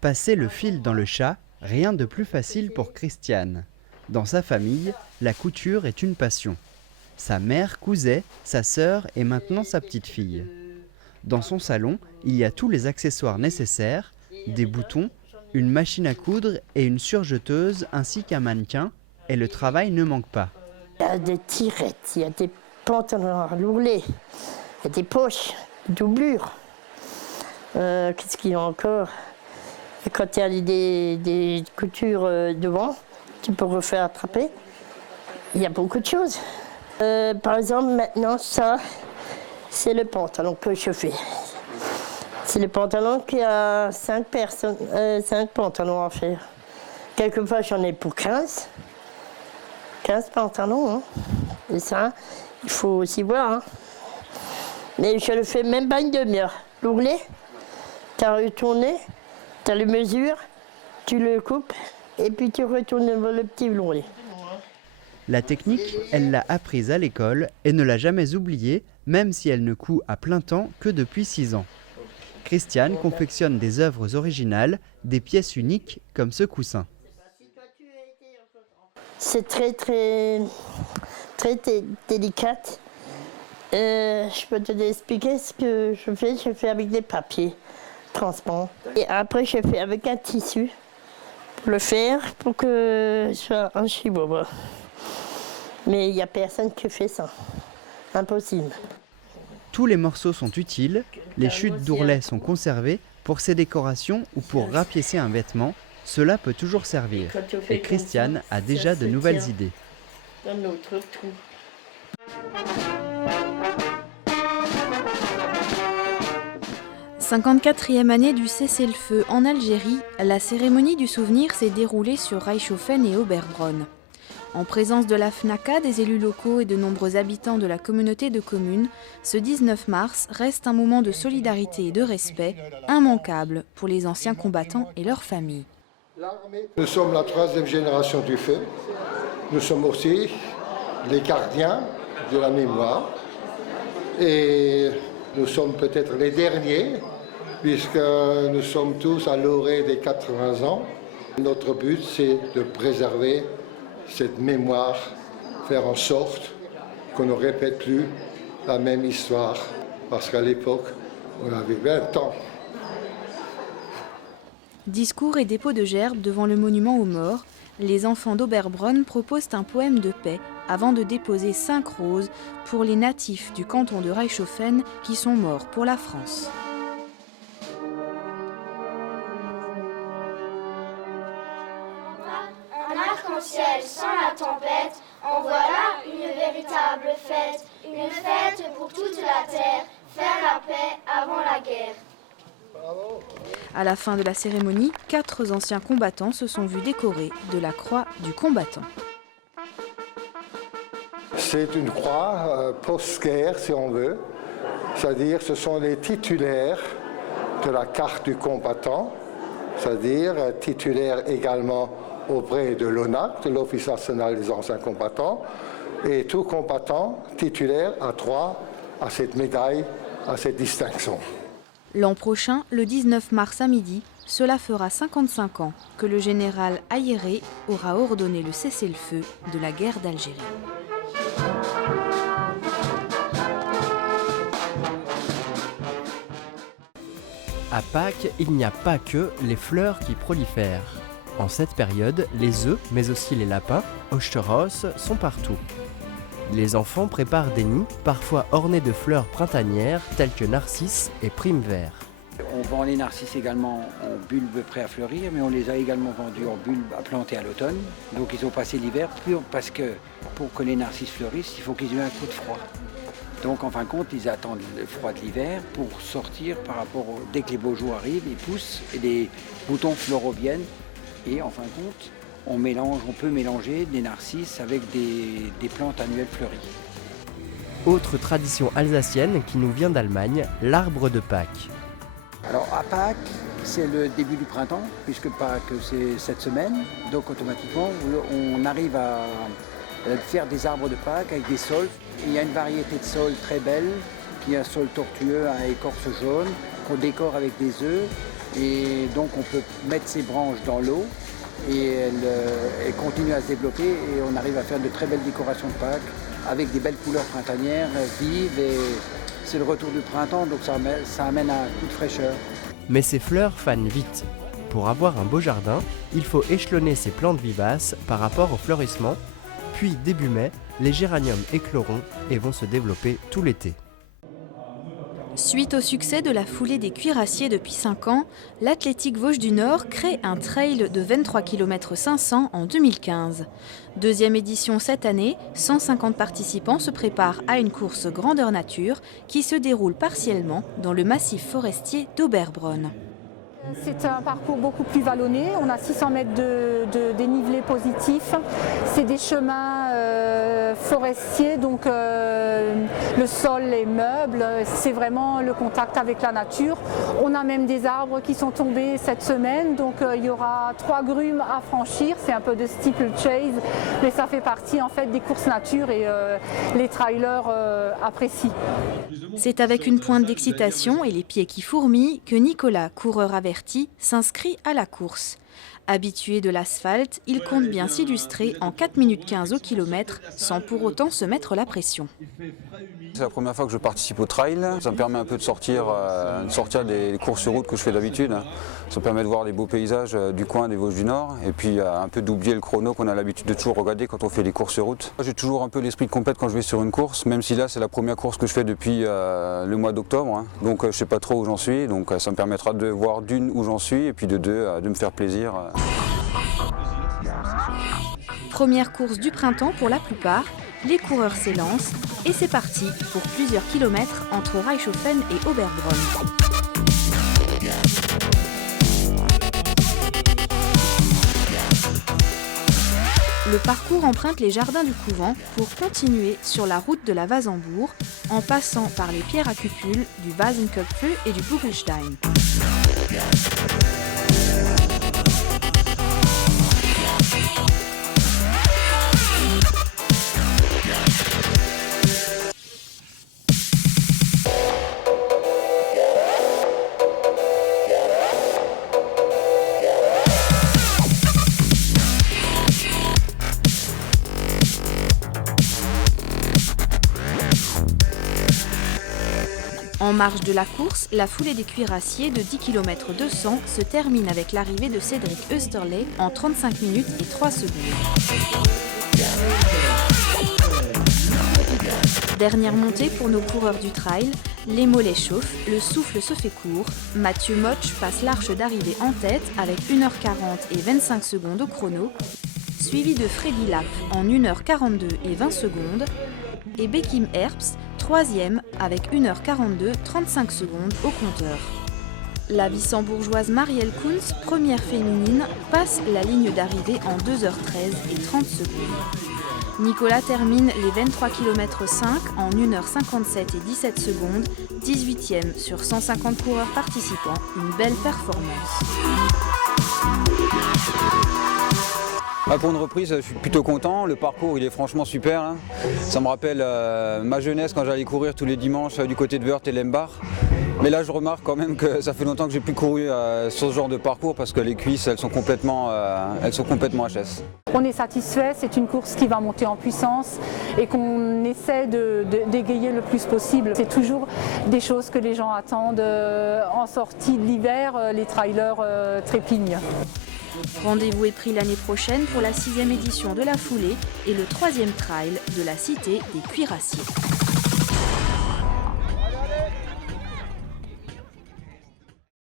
Passer le fil dans le chat, rien de plus facile pour Christiane. Dans sa famille, la couture est une passion. Sa mère cousait, sa sœur et maintenant sa petite fille. Dans son salon, il y a tous les accessoires nécessaires, des boutons, une machine à coudre et une surjeteuse ainsi qu'un mannequin, et le travail ne manque pas. Il y a des tirettes, il y a des pantalons à rouler, il y a des poches, des doublures. Qu'est-ce qu'il y a encore? Et quand il y a des coutures devant, tu peux refaire attraper. Il y a beaucoup de choses. Par exemple, maintenant, ça, c'est le pantalon que je fais. C'est le pantalon qui a 5 pantalons à faire. Quelquefois, j'en ai pour 15. 15 pantalons. Hein. Et ça, il faut aussi voir. Hein. Mais je le fais même pas une demi-heure. L'ourlet, tu as retourné, tu as les mesures, tu le coupes et puis tu retournes le petit ourlet. La technique, elle l'a apprise à l'école et ne l'a jamais oubliée, même si elle ne coud à plein temps que depuis 6 ans. Christiane confectionne des œuvres originales, des pièces uniques comme ce coussin. C'est très délicat. Je peux te expliquer ce que je fais. Je fais avec des papiers transparents. Et après, je fais avec un tissu pour le faire, pour que ce soit un chihuahua. Mais il n'y a personne qui fait ça. Impossible. Tous les morceaux sont utiles, les chutes d'ourlet sont conservées pour ces décorations ou pour rapiécer un vêtement, cela peut toujours servir. Et Christiane a déjà de nouvelles idées. Dans notre trou. 54e année du cessez-le-feu en Algérie, la cérémonie du souvenir s'est déroulée sur Reichshofen et Oberbronn. En présence de la FNACA, des élus locaux et de nombreux habitants de la communauté de communes, ce 19 mars reste un moment de solidarité et de respect immanquable pour les anciens combattants et leurs familles. Nous sommes la 3e génération du feu. Nous sommes aussi les gardiens de la mémoire. Et nous sommes peut-être les derniers, puisque nous sommes tous à l'orée des 80 ans. Notre but, c'est de préserver cette mémoire, faire en sorte qu'on ne répète plus la même histoire, parce qu'à l'époque, on avait 20 ans. Discours et dépôt de gerbes devant le monument aux morts, les enfants d'Oberbronn proposent un poème de paix avant de déposer 5 roses pour les natifs du canton de Reichshofen qui sont morts pour la France. Un arc-en-ciel sans la tempête, en voilà une véritable fête. Une fête pour toute la terre, faire la paix avant la guerre. À la fin de la cérémonie, 4 anciens combattants se sont vus décorés de la croix du combattant. C'est une croix post-guerre, si on veut. C'est-à-dire ce sont les titulaires de la carte du combattant, c'est-à-dire titulaires également auprès de l'ONAC, de l'Office national des anciens combattants, et tout combattant titulaire a droit à cette médaille, à cette distinction. L'an prochain, le 19 mars à midi, cela fera 55 ans que le général Ayeré aura ordonné le cessez-le-feu de la guerre d'Algérie. À Pâques, il n'y a pas que les fleurs qui prolifèrent. En cette période, les œufs, mais aussi les lapins, Osteros, sont partout. Les enfants préparent des nids, parfois ornés de fleurs printanières telles que narcisses et primevères. On vend les narcisses également en bulbes prêts à fleurir, mais on les a également vendus en bulbes à planter à l'automne. Donc ils ont passé l'hiver, parce que pour que les narcisses fleurissent, il faut qu'ils aient un coup de froid. Donc en fin de compte, ils attendent le froid de l'hiver pour sortir dès que les beaux jours arrivent, ils poussent et les boutons floraux viennent. Et en fin de compte, on peut mélanger des narcisses avec des plantes annuelles fleuries. Autre tradition alsacienne qui nous vient d'Allemagne, l'arbre de Pâques. Alors à Pâques, c'est le début du printemps, puisque Pâques c'est cette semaine. Donc automatiquement, on arrive à faire des arbres de Pâques avec des saules. Il y a une variété de saules très belle, qui est un saule tortueux à écorce jaune, qu'on décore avec des œufs. Et donc on peut mettre ses branches dans l'eau et elle continue à se développer et on arrive à faire de très belles décorations de Pâques avec des belles couleurs printanières vives et c'est le retour du printemps donc ça amène un coup de fraîcheur. Mais ces fleurs fanent vite. Pour avoir un beau jardin, il faut échelonner ces plantes vivaces par rapport au fleurissement, puis début mai, les géraniums écloront et vont se développer tout l'été. Suite au succès de la foulée des cuirassiers depuis 5 ans, l'Athlétique Vosges du Nord crée un trail de 23 km 500 en 2015. Deuxième édition cette année, 150 participants se préparent à une course grandeur nature qui se déroule partiellement dans le massif forestier d'Oberbronn. C'est un parcours beaucoup plus vallonné, on a 600 mètres de dénivelé positif, c'est des chemins forestiers, donc le sol est meuble, c'est vraiment le contact avec la nature. On a même des arbres qui sont tombés cette semaine, donc il y aura 3 grumes à franchir, c'est un peu de steeplechase, mais ça fait partie en fait des courses nature et les trailers apprécient. C'est avec une pointe d'excitation et les pieds qui fourmillent que Nicolas, coureur averti, s'inscrit à la course. Habitué de l'asphalte, il compte bien s'illustrer en 4 minutes 15 au kilomètre sans pour autant se mettre la pression. C'est la première fois que je participe au trail. Ça me permet un peu de sortir des courses sur route que je fais d'habitude. Ça me permet de voir les beaux paysages du coin des Vosges du Nord et puis un peu d'oublier le chrono qu'on a l'habitude de toujours regarder quand on fait les courses sur route. J'ai toujours un peu l'esprit de compète quand je vais sur une course, même si là c'est la première course que je fais depuis le mois d'octobre. Donc je ne sais pas trop où j'en suis, donc ça me permettra de voir d'une où j'en suis et puis de deux de me faire plaisir. Première course du printemps pour la plupart, les coureurs s'élancent et c'est parti pour plusieurs kilomètres entre Reichshofen et Oberbronn. Le parcours emprunte les jardins du couvent pour continuer sur la route de la Wasembourg en passant par les pierres à cupules du Wasenköpfe et du Buckelstein. En marge de la course, la foulée des cuirassiers de 10 km 200 se termine avec l'arrivée de Cédric Österle en 35 minutes et 3 secondes. Dernière montée pour nos coureurs du trail, les mollets chauffent, le souffle se fait court. Mathieu Motsch passe l'arche d'arrivée en tête avec 1h40 et 25 secondes au chrono, suivi de Freddy Lapp en 1h42 et 20 secondes et Bekim Herbst, 3e avec 1h42, 35 secondes au compteur. La Wissembourgeoise Marielle Kunz, première féminine, passe la ligne d'arrivée en 2h13 et 30 secondes. Nicolas termine les 23 km 5 en 1h57 et 17 secondes, 18e sur 150 coureurs participants, une belle performance. Pour une reprise, je suis plutôt content. Le parcours, il est franchement super. Là. Ça me rappelle ma jeunesse quand j'allais courir tous les dimanches du côté de Wörth et Lembach. Mais là, je remarque quand même que ça fait longtemps que j'ai plus couru sur ce genre de parcours parce que les cuisses, elles sont complètement HS. On est satisfait, c'est une course qui va monter en puissance et qu'on essaie d'égayer le plus possible. C'est toujours des choses que les gens attendent. En sortie de l'hiver, les trailers trépignent. Rendez-vous est pris l'année prochaine pour la 6e édition de la foulée et le 3e trail de la cité des cuirassiers.